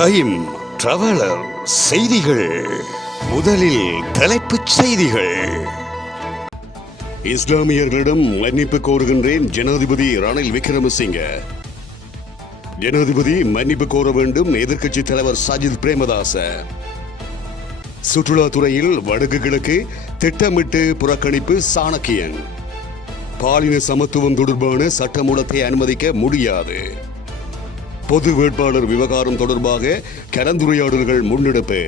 Time traveller செய்திகள். முதலில் தலைப்புச் செய்திகள். இஸ்லாமியர்களிடம் மன்னிப்பு கோருகின்றேன் ஜனாதிபதி ரணில் விக்ரமசிங்க. ஜனாதிபதி மன்னிப்பு கோர வேண்டும் எதிர்க்கட்சி தலைவர் சஜித் பிரேமதாச. சுற்றுலாத்துறையில் வடக்கு கிழக்கு திட்டமிட்டு புறக்கணிப்பு சாணக்கியன். பாலின சமத்துவம் தொடர்பான சட்டமூலத்தை அனுமதிக்க முடியாது. பொது வேட்பாளர் விவகாரம் தொடர்பாக கலந்துரையாடல்கள் முன்னெடுப்பு.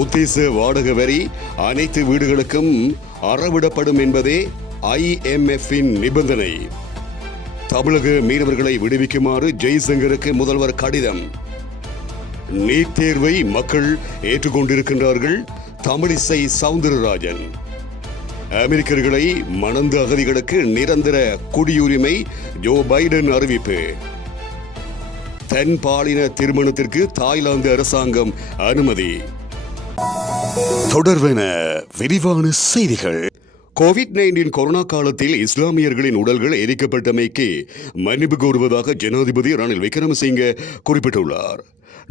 உத்தேச வாடகை வரி அனைத்து வீடுகளுக்கும் அறவிடப்படும் என்பதே IMF-இன் நிபந்தனை. தமிழக மீனவர்களை விடுவிக்குமாறு ஜெய்சங்கருக்கு முதல்வர் கடிதம். நீட் தேர்வை மக்கள் ஏற்றுக்கொண்டிருக்கின்றார்கள். தமிழிசை சவுந்தரராஜன். அமெரிக்கர்களை மணந்த அகதிகளுக்கு நிரந்தர குடியுரிமை ஜோ பைடன் அறிவிப்பு. தென் பாலின திருமணத்திற்கு தாய்லாந்து அரசாங்கம் அனுமதி. தொடர்வென விரிவான செய்திகள். கோவிட்-19 கொரோனா காலத்தில் இஸ்லாமியர்களின் உடல்கள் எரிக்கப்பட்டமைக்கு மன்னிப்பு கோருவதாக ஜனாதிபதி ரணில் விக்ரமசிங்க குறிப்பிட்டுள்ளார்.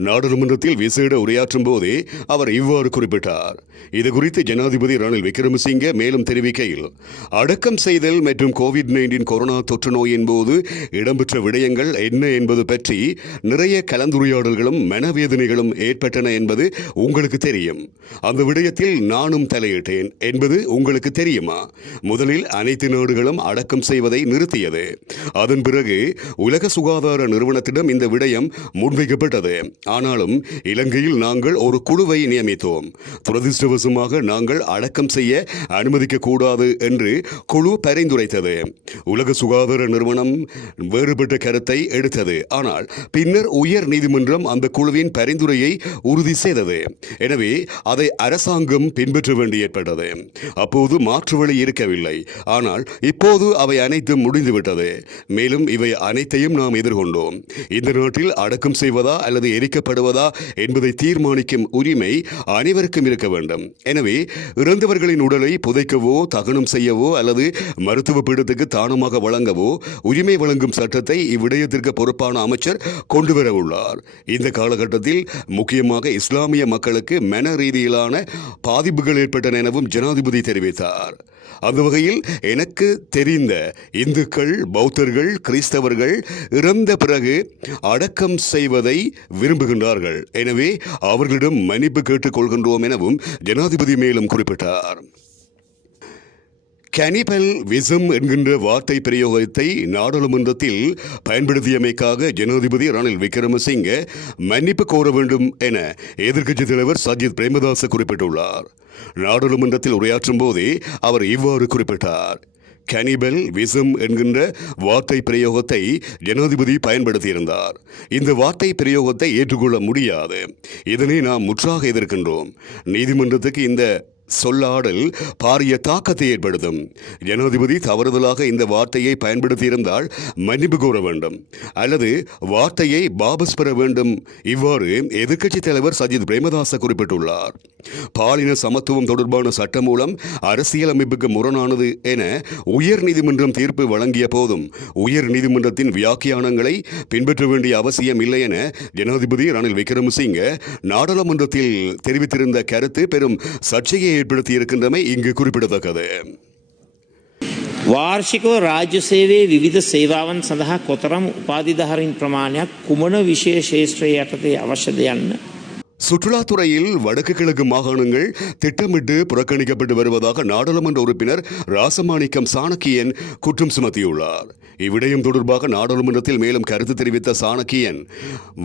நாடாளுமன்றத்தில் விசேட உரையாற்றும் போதே அவர் இவ்வாறு குறிப்பிட்டார். இதுகுறித்து ஜனாதிபதி ரணில் விக்ரமசிங்க மேலும் தெரிவிக்கையில், அடக்கம் செய்தல் மற்றும் கோவிட்-19 கொரோனா தொற்று நோயின் போது இடம்பெற்ற விடயங்கள் என்ன என்பது பற்றி நிறைய கலந்துரையாடல்களும் மனவேதனைகளும் ஏற்பட்டன என்பது உங்களுக்கு தெரியும். அந்த விடயத்தில் நானும் தலையிட்டேன் என்பது உங்களுக்கு தெரியுமா? முதலில் அனைத்து நாடுகளும் அடக்கம் செய்வதை நிறுத்தியது. அதன் பிறகு உலக சுகாதார நிறுவனத்திடம் இந்த விடயம் முன்வைக்கப்பட்டது. ஆனாலும் இலங்கையில் நாங்கள் ஒரு குழுவை நியமித்தோம். துரதிருஷ்டவசமாக நாங்கள் அடக்கம் செய்ய அனுமதிக்க கூடாது என்று குழு பரிந்துரைத்தது. உலக சுகாதார நிறுவனம் வேறுபட்ட கருத்தை எடுத்தது. ஆனால் பின்னர் உயர் நீதிமன்றம் அந்த குழுவின் பரிந்துரையை உறுதி செய்தது. எனவே அதை அரசாங்கம் பின்பற்ற வேண்டி ஏற்பட்டது. அப்போது மாற்று வழி இருக்கவில்லை. ஆனால் இப்போது அவை அனைத்தும் முடிந்துவிட்டது. மேலும் இவை அனைத்தையும் நாம் எதிர்கொண்டோம். இந்த நாட்டில் அடக்கம் செய்வதா அல்லது எரிக்கப்படுவதா என்பதை தீர்மானிக்கும் உரிமை அனைவருக்கும் இருக்க வேண்டும். எனவே இறந்தவர்களின் உடலை புதைக்கவோ தகனம் செய்யவோ அல்லது மருத்துவ பீடத்துக்கு தானமாக வழங்கவோ உரிமை வழங்கும் சட்டத்தை இவ்விடயத்திற்கு பொறுப்பான அமைச்சர் கொண்டுவர உள்ளார். இந்த காலகட்டத்தில் முக்கியமாக இஸ்லாமிய மக்களுக்கு மன ரீதியிலான பாதிப்புகள் ஏற்பட்டன எனவும் ஜனாதிபதி தெரிவித்தார். அந்த வகையில் எனக்கு தெரிந்த இந்துக்கள், பௌத்தர்கள், கிறிஸ்தவர்கள் இறந்த பிறகு அடக்கம் செய்வதை விரும்புகின்றார்கள். எனவே அவர்களிடம் மன்னிப்பு கேட்டுக் கொள்கின்றோம் எனவும் ஜனாதிபதி மேலும் குறிப்பிட்டார். கனிபல்விசம் என்கின்ற வார்த்தை பிரயோகத்தை நாடாளுமன்றத்தில் பயன்படுத்தியமைக்காக ஜனாதிபதி ரணில் விக்ரமசிங்க மன்னிப்பு கோர வேண்டும் என எதிர்க்கட்சித் தலைவர் சஜித் பிரேமதாச குறிப்பிட்டுள்ளார். நாடாளுமன்றத்தில் உரையாற்றும் போதே அவர் இவ்வாறு குறிப்பிட்டார். கனிபல் விசம் என்கின்ற வார்த்தை பிரயோகத்தை ஜனாதிபதி பயன்படுத்தியிருந்தார். இந்த வார்த்தை பிரயோகத்தை ஏற்றுக்கொள்ள முடியாது. இதனை நாம் முற்றாக எதிர்க்கின்றோம். நீதிமன்றத்துக்கு இந்த சொல்லாடல் பாரிய தாக்கத்தை ஏற்படுத்தும். ஜனாதிபதி தவறுதலாக இந்த வார்த்தையை பயன்படுத்தியிருந்தால் மன்னிப்பு கோர வேண்டும் அல்லது வார்த்தையை வாபஸ் பெற வேண்டும். இவ்வாறு எதிர்க்கட்சித் தலைவர் சஜித் பிரேமதாச குறிப்பிட்டுள்ளார். பாலின சமத்துவம் தொடர்பான சட்ட மூலம் அரசியலமைப்புக்கு முரணானது என உயர் நீதிமன்றம் தீர்ப்பு வழங்கிய போதும் உயர் நீதிமன்றத்தின் வியாக்கியானங்களை பின்பற்ற வேண்டிய அவசியம் இல்லை என ஜனாதிபதி ரணில் விக்ரமசிங்க நாடாளுமன்றத்தில் தெரிவித்திருந்த கருத்து பெரும் சர்ச்சையை ஏற்படுத்தியிருக்கின்றமை இங்கு குறிப்பிடத்தக்கது. වාර්ෂිකව රාජ්‍ය සේවයේ විවිධ සේවාවන් සඳහා කොතරම් උපාධිධාරීන් ප්‍රමාණයක් කුමන විශේෂ ක්ෂේත්‍රයේ යටතේ අවශ්‍යද යන්න சுற்றுலாத்துறையில் வடக்கு கிழக்கு மாகாணங்கள் திட்டமிட்டு புறக்கணிக்கப்பட்டு வருவதாக நாடாளுமன்ற உறுப்பினர் ராசமாணிக்கம் சாணக்கியன் குற்றம் சுமத்தியுள்ளார். இவ்விடயம் தொடர்பாக நாடாளுமன்றத்தில் மேலும் கருத்து தெரிவித்த சாணக்கியன்,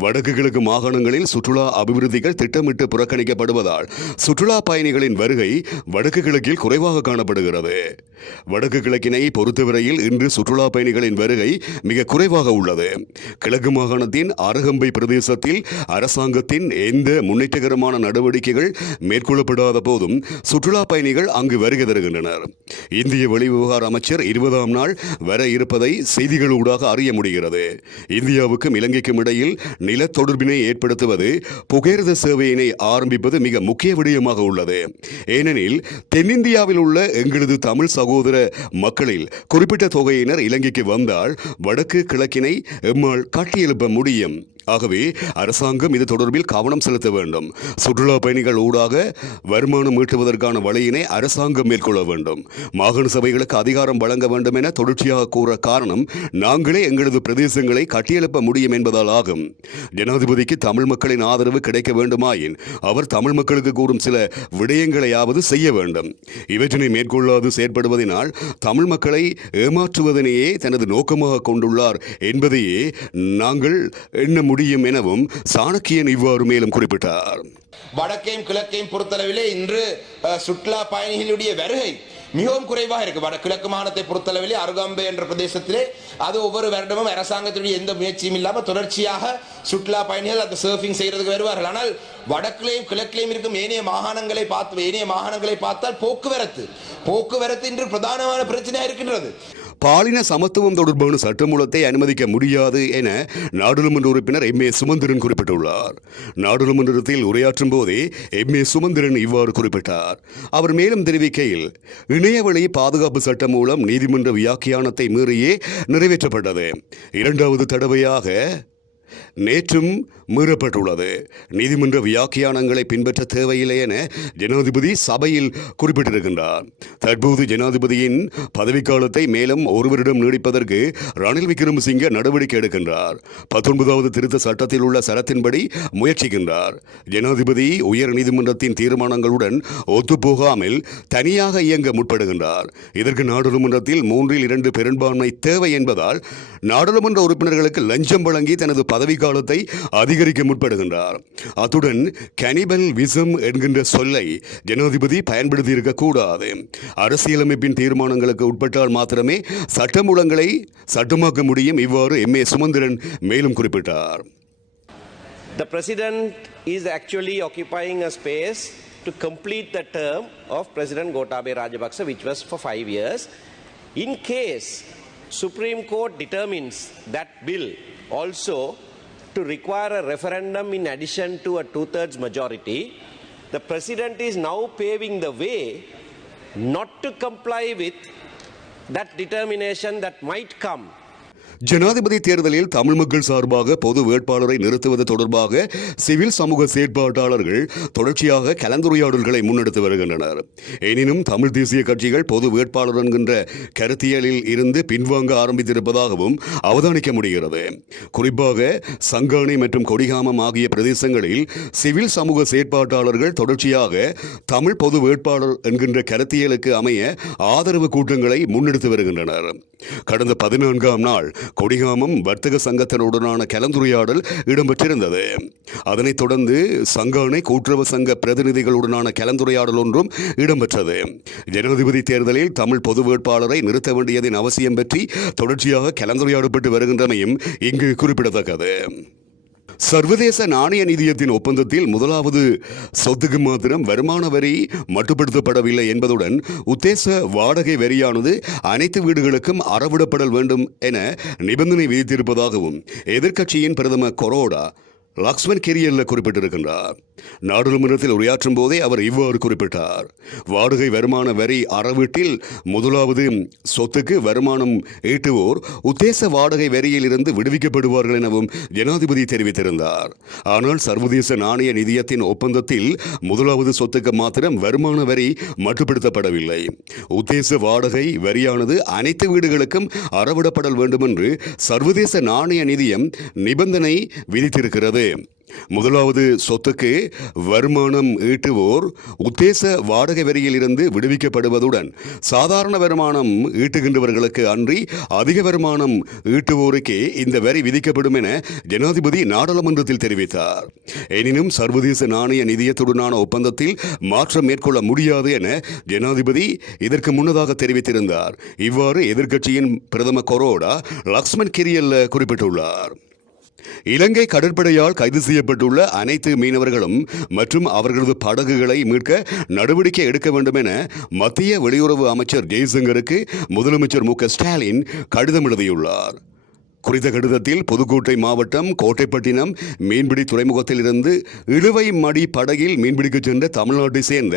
வடக்கு கிழக்கு மாகாணங்களில் சுற்றுலா அபிவிருத்திகள் திட்டமிட்டு புறக்கணிக்கப்படுவதால் சுற்றுலா பயணிகளின் வருகை வடக்கு கிழக்கில் குறைவாக காணப்படுகிறது. வடக்கு கிழக்கினை பொறுத்தவரையில் இன்று சுற்றுலா பயணிகளின் வருகை மிக குறைவாக உள்ளது. கிழக்கு மாகாணத்தின் அரகம்பை பிரதேசத்தில் அரசாங்கத்தின் எந்த முன்னேற்றகரமான நடவடிக்கைகள் மேற்கொள்ளப்படாத போதும் சுற்றுலா பயணிகள் அங்கு வருகை தருகின்றனர். இந்திய வெளிவிவகார அமைச்சர் 20ஆம் நாள் வர இருப்பதை செய்திகளூடாக அறிய முடிகிறது. இந்தியாவுக்கும் இலங்கைக்கும் இடையில் நில தொடர்பினை ஏற்படுத்துவது, புகையிரத சேவையினை ஆரம்பிப்பது மிக முக்கிய விடயமாக உள்ளது. ஏனெனில் தென்னிந்தியாவில் உள்ள எங்களது தமிழ் சகோதர மக்களில் குறிப்பிட்ட தொகையினர் இலங்கைக்கு வந்தால் வடக்கு கிழக்கினை எம்மால் கட்டியெழுப்ப முடியும். ஆகவே அரசாங்கம் இது தொடர்பில் கவனம் செலுத்த வேண்டும். சுற்றுலா பயணிகள் ஊடாக வருமானம் ஈட்டுவதற்கான வழியினை அரசாங்கம் மேற்கொள்ள வேண்டும். மாகாண சபைகளுக்கு அதிகாரம் வழங்க வேண்டும் என தொடர்ச்சியாக கூற காரணம் நாங்களே எங்களது பிரதேசங்களை கட்டியெழுப்ப முடியும் என்பதால் ஆகும். ஜனாதிபதிக்கு தமிழ் மக்களின் ஆதரவு கிடைக்க வேண்டுமாயின் அவர் தமிழ் மக்களுக்கு கூறும் சில விடயங்களையாவது செய்ய வேண்டும். இவற்றினை மேற்கொள்ளாது செயற்படுவதனால் தமிழ் மக்களை ஏமாற்றுவதனையே தனது நோக்கமாக கொண்டுள்ளார் என்பதையே நாங்கள் எண்ண முடியும் எனவும் சாணக்கியன் இவ்வாறு மேலும் குறிப்பிட்டார். வடக்கையும் கிழக்கையும் பொறுத்தளவிலே இன்று சுற்றுலா பயணிகளுடைய வருகை மிகவும் குறைவாக இருக்கு. கிழக்கு மாகாணத்தை பொறுத்தளவிலே அருகாம்பே என்ற பிரதேசத்திலே அது ஒவ்வொரு வருடமும் அரசாங்கத்துடைய எந்த முயற்சியும் இல்லாமல் தொடர்ச்சியாக சுற்றுலா பயணிகள் அந்த சர்ஃபிங் செய்யறதுக்கு வருவார்கள். ஆனால் வடக்கிலையும் கிழக்கிலையும் இருக்கும் ஏனைய மாகாணங்களை பார்த்தால் போக்குவரத்து இன்று பிரதானமான பிரச்சனையாக இருக்கின்றது. பாலின சமத்துவம் தொடர்பான சட்டமூலத்தை அனுமதிக்க முடியாது என நாடாளுமன்ற உறுப்பினர் எம் ஏ சுமந்திரன் குறிப்பிட்டுள்ளார். நாடாளுமன்றத்தில் உரையாற்றும் போதே எம் ஏ சுமந்திரன் இவ்வாறு குறிப்பிட்டார். அவர் மேலும் தெரிவிக்கையில், இணையவழி பாதுகாப்பு சட்டம் மூலம் நீதிமன்ற வியாக்கியானத்தை மீறியே நிறைவேற்றப்பட்டது. இரண்டாவது தடவையாக நேற்றும் மீறப்பட்டுள்ளது. நீதிமன்ற வியாக்கியானங்களை பின்பற்ற தேவையில்லை என ஜனாதிபதி சபையில் குறிப்பிட்டிருக்கின்றார். தற்போது ஜனாதிபதியின் பதவிக்காலத்தை மேலும் ஒருவரிடம் நீடிப்பதற்கு ரணில் விக்ரமசிங்கே நடவடிக்கை எடுக்கின்றார். 19வது திருத்த சட்டத்தில் உள்ள சரத்தின்படி முயற்சிக்கின்றார். ஜனாதிபதி உயர் நீதிமன்றத்தின் தீர்மானங்களுடன் ஒத்துப்போகாமல் தனியாக இயங்க முற்படுகின்றார். இதற்கு நாடாளுமன்றத்தில் 3/2 பெரும்பான்மை தேவை என்பதால் நாடாளுமன்ற உறுப்பினர்களுக்கு லஞ்சம் வழங்கி தனது பதவிக்காலத்தை அதிகரிக்க முற்படுகின்றார். அத்துடன் கனிபல் விசம் என்கின்ற சொல்லை ஜனாதிபதி பயன்படுத்தி இருக்கக்கூடாது. அரசியலமைப்பின் தீர்மானங்களுக்கு உட்பட்டால் மாத்திரமே சட்டமூலங்களை சட்டமாக்க முடியும். இவ்வாறு எம் ஏ சுமந்திரன் மேலும் குறிப்பிட்டார். The President is actually occupying a space to complete the term of President Gotabaya Rajapaksa, which was for 5 years. In case Supreme Court determines that bill also to require a referendum in addition to a 2/3 majority, the President is now paving the way not to comply with that determination that might come. ஜனாதிபதி தேர்தலில் தமிழ் மக்கள் சார்பாக பொது வேட்பாளரை நிறுத்துவது தொடர்பாக civil சமூக செயற்பாட்டாளர்கள் தொடர்ச்சியாக கலந்துரையாடல்களை முன்னெடுத்து வருகின்றனர். எனினும் தமிழ் தேசிய கட்சிகள் பொது வேட்பாளர் என்கின்ற கருத்தியலில் இருந்து பின்வாங்க ஆரம்பித்திருப்பதாகவும் அவதானிக்க முடிகிறது. குறிப்பாக சங்கானை மற்றும் கொடிகாமம் ஆகிய பிரதேசங்களில் சிவில் சமூக செயற்பாட்டாளர்கள் தொடர்ச்சியாக தமிழ் பொது வேட்பாளர் என்கின்ற கருத்தியலுக்கு அமைய ஆதரவு கூட்டங்களை முன்னெடுத்து வருகின்றனர். கடந்த 14ஆம் நாள் கொடிகாமம் வர்த்தக சங்கத்தினுடனான கலந்துரையாடல் இடம்பெற்றிருந்தது. அதனைத் தொடர்ந்து சங்கானை கூட்டுறவு சங்க பிரதிநிதிகளுடனான கலந்துரையாடல் ஒன்றும் இடம்பெற்றது. ஜனாதிபதி தேர்தலில் தமிழ் பொது வேட்பாளரை நிறுத்த வேண்டியதின் அவசியம் பற்றி தொடர்ச்சியாக கலந்துரையாடப்பட்டு வருகின்றமையும் இங்கு குறிப்பிடத்தக்கது. சர்வதேச நாணய நிதியத்தின் ஒப்பந்தத்தில் முதலாவது சொத்துக்கு மாத்திரம் வருமான வரி மட்டுப்படுத்தப்படவில்லை என்பதுடன் உத்தேச வாடகை வரியானது அனைத்து வீடுகளுக்கும் அறவிடப்படல் வேண்டும் என நிபந்தனை விதித்திருப்பதாகவும் எதிர்க்கட்சியின் பிரதமர் கொரோடா லக்ஷ்மன் கிரியல்ல குறிப்பிட்டிருக்கின்றார். நாடாளுமன்றத்தில் உரையாற்றும் போதே அவர் இவ்வாறு குறிப்பிட்டார். வாடகை வருமான வரி அறவீட்டில் முதலாவது சொத்துக்கு வருமானம் ஈட்டுவோர் உத்தேச வாடகை வரியில் இருந்து விடுவிக்கப்படுவார்கள் எனவும் ஜனாதிபதி தெரிவித்திருந்தார். ஆனால் சர்வதேச நாணய நிதியத்தின் ஒப்பந்தத்தில் முதலாவது சொத்துக்கு மாத்திரம் வருமான வரி மட்டுப்படுத்தப்படவில்லை. உத்தேச வாடகை வரியானது அனைத்து வீடுகளுக்கும் அறவிடப்படல் வேண்டும் என்று சர்வதேச நாணய நிதியம் நிபந்தனை விதித்திருக்கிறது. முதலாவது சொத்துக்கு வருமானம் ஈட்டுவோர் உத்தேச வாடகை வரியில் இருந்து விடுவிக்கப்படுவதுடன் சாதாரண வருமானம் ஈட்டுகின்றவர்களுக்கு அன்றி அதிக வருமானம் ஈட்டுவோருக்கே இந்த வரி விதிக்கப்படும் என ஜனாதிபதி நாடாளுமன்றத்தில் தெரிவித்தார். எனினும் சர்வதேச நாணய நிதியத்துடனான ஒப்பந்தத்தில் மாற்றம் மேற்கொள்ள முடியாது என ஜனாதிபதி இதற்கு முன்னதாக தெரிவித்திருந்தார். இவ்வாறு எதிர்க்கட்சியின் பிரதமர் கொரோடா லக்ஷ்மன் கிரியல்ல குறிப்பிட்டுள்ளார். இலங்கை கடற்படையால் கைது செய்யப்பட்டுள்ள அனைத்து மீனவர்களும் மற்றும் அவர்களது படகுகளை மீட்க நடவடிக்கை எடுக்க வேண்டும் என மத்திய வெளியுறவு அமைச்சர் ஜெய்சங்கருக்கு முதலமைச்சர் மு க ஸ்டாலின் கடிதம் எழுதியுள்ளார். குறித்த கடிதத்தில் புதுக்கோட்டை மாவட்டம் கோட்டைப்பட்டினம் மீன்பிடி துறைமுகத்தில் இருந்து இழுவை மடி படகில் மீன்பிடிக்க சென்ற தமிழ்நாட்டை சேர்ந்த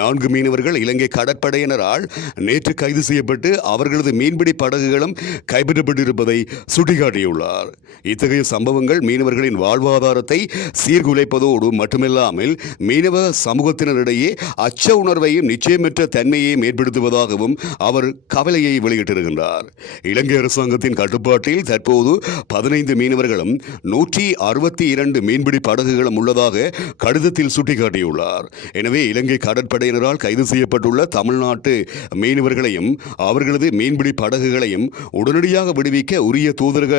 4 மீனவர்கள் இலங்கை கடற்படையினரால் நேற்று கைது செய்யப்பட்டு அவர்களது மீன்பிடி படகுகளும் கைப்பற்றப்பட்டிருப்பதை சுட்டிக்காட்டியுள்ளார். இத்தகைய சம்பவங்கள் மீனவர்களின் வாழ்வாதாரத்தை சீர்குலைப்பதோடு மட்டுமில்லாமல் மீனவ சமூகத்தினரிடையே அச்ச உணர்வையும் நிச்சயமற்ற தன்மையையும் ஏற்படுத்துவதாகவும் அவர் கவலையை வெளியிட்டிருக்கின்றார். இலங்கை அரசாங்கத்தின் கட்டுப்பாட்டில் தற்போது 15 மீனவர்களும் 162 மீன்பிடி படகுகளும் உள்ளதாக கடிதத்தில் சுட்டிக்காட்டியுள்ளார். எனவே இலங்கை கடற்படையினரால் கைது செய்யப்பட்டுள்ள தமிழ்நாட்டு மீனவர்களையும் அவர்களது மீன்பிடி படகுகளையும் உடனடியாக விடுவிக்க உரிய தூதரக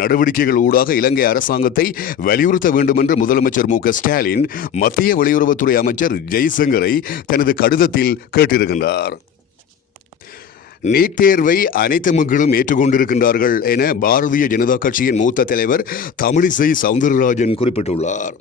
நடவடிக்கைகள் ஊடாக இலங்கை அரசாங்கத்தை வலியுறுத்த வேண்டும் என்று முதலமைச்சர் மு க ஸ்டாலின் மத்திய வெளியுறவுத்துறை அமைச்சர் ஜெய்சங்கரை தனது கடிதத்தில் கேட்டிருக்கின்றார். நீட் தேர்வை அனைத்து மக்களும் ஏற்றுக்கொண்டிருக்கின்றார்கள் என பாரதிய ஜனதா கட்சியின் மூத்த தலைவர் தமிழிசை சவுந்தரராஜன் குறிப்பிட்டுள்ளார்.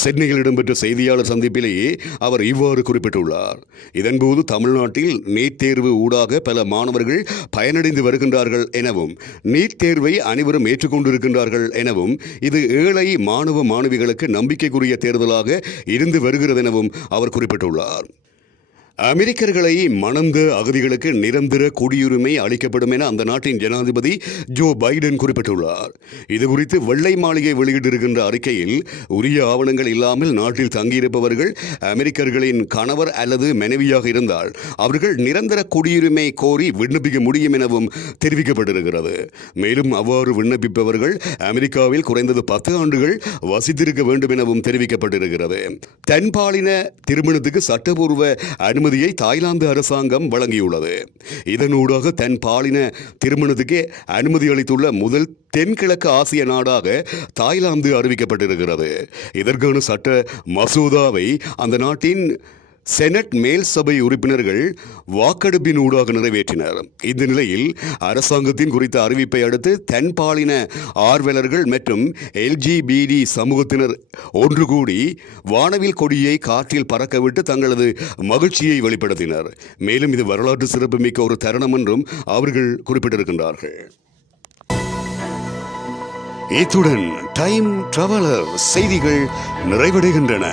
சென்னையில் இடம்பெற்ற செய்தியாளர் சந்திப்பிலேயே அவர் இவ்வாறு குறிப்பிட்டுள்ளார். இதன்போது தமிழ்நாட்டில் நீட் தேர்வு ஊடாக பல மாணவர்கள் பயனடைந்து வருகின்றார்கள் எனவும் நீட் தேர்வை அனைவரும் ஏற்றுக்கொண்டிருக்கின்றார்கள் எனவும் இது ஏழை மாணவ மாணவிகளுக்கு நம்பிக்கைக்குரிய தேர்தலாக இருந்து வருகிறது எனவும் அவர் குறிப்பிட்டுள்ளார். அமெரிக்கர்களை மணந்த அகதிகளுக்கு நிரந்தர குடியுரிமை அளிக்கப்படும் என அந்த நாட்டின் ஜனாதிபதி ஜோ பைடன் குறிப்பிட்டுள்ளார். இதுகுறித்து வெள்ளை மாளிகை வெளியிட்டிருக்கின்ற அறிக்கையில் உரிய ஆவணங்கள் இல்லாமல் நாட்டில் தங்கியிருப்பவர்கள் அமெரிக்கர்களின் கணவர் அல்லது மனைவியாக இருந்தால் அவர்கள் நிரந்தர குடியுரிமை கோரி விண்ணப்பிக்க முடியும் எனவும் தெரிவிக்கப்பட்டிருக்கிறது. மேலும் அவ்வாறு விண்ணப்பிப்பவர்கள் அமெரிக்காவில் குறைந்தது 10 ஆண்டுகள் வசித்திருக்க வேண்டும் எனவும் தெரிவிக்கப்பட்டிருக்கிறது. தன்பாலின திருமணத்துக்கு சட்டப்பூர்வ அனுமதியை தாய்லாந்து அரசாங்கம் வழங்கியுள்ளது. இதனூடாக தன் பாலின திருமணத்துக்கு அனுமதி அளித்துள்ள முதல் தென்கிழக்கு ஆசிய நாடாக தாய்லாந்து அறிவிக்கப்பட்டிருக்கிறது. இதற்கான சட்ட மசோதாவை அந்த நாட்டின் செனட் மேல் சபை உறுப்பினர்கள் வாக்கெடுப்பின் ஊடாக நிறைவேற்றினர். இந்த நிலையில் அரசாங்கத்தின் குறித்த அறிவிப்பை அடுத்து தன்பாலின ஆர்வலர்கள் மற்றும் LGBT சமூகத்தினர் ஒன்று கூடி வானவில் கொடியை காற்றில் பறக்கவிட்டு தங்களது மகிழ்ச்சியை வெளிப்படுத்தினர். மேலும் இது வரலாற்று சிறப்புமிக்க ஒரு தருணம் என்றும் அவர்கள் குறிப்பிட்டிருக்கின்றார்கள். இத்துடன் டைம் டிராவலர் செய்திகள் நிறைவடைகின்றன.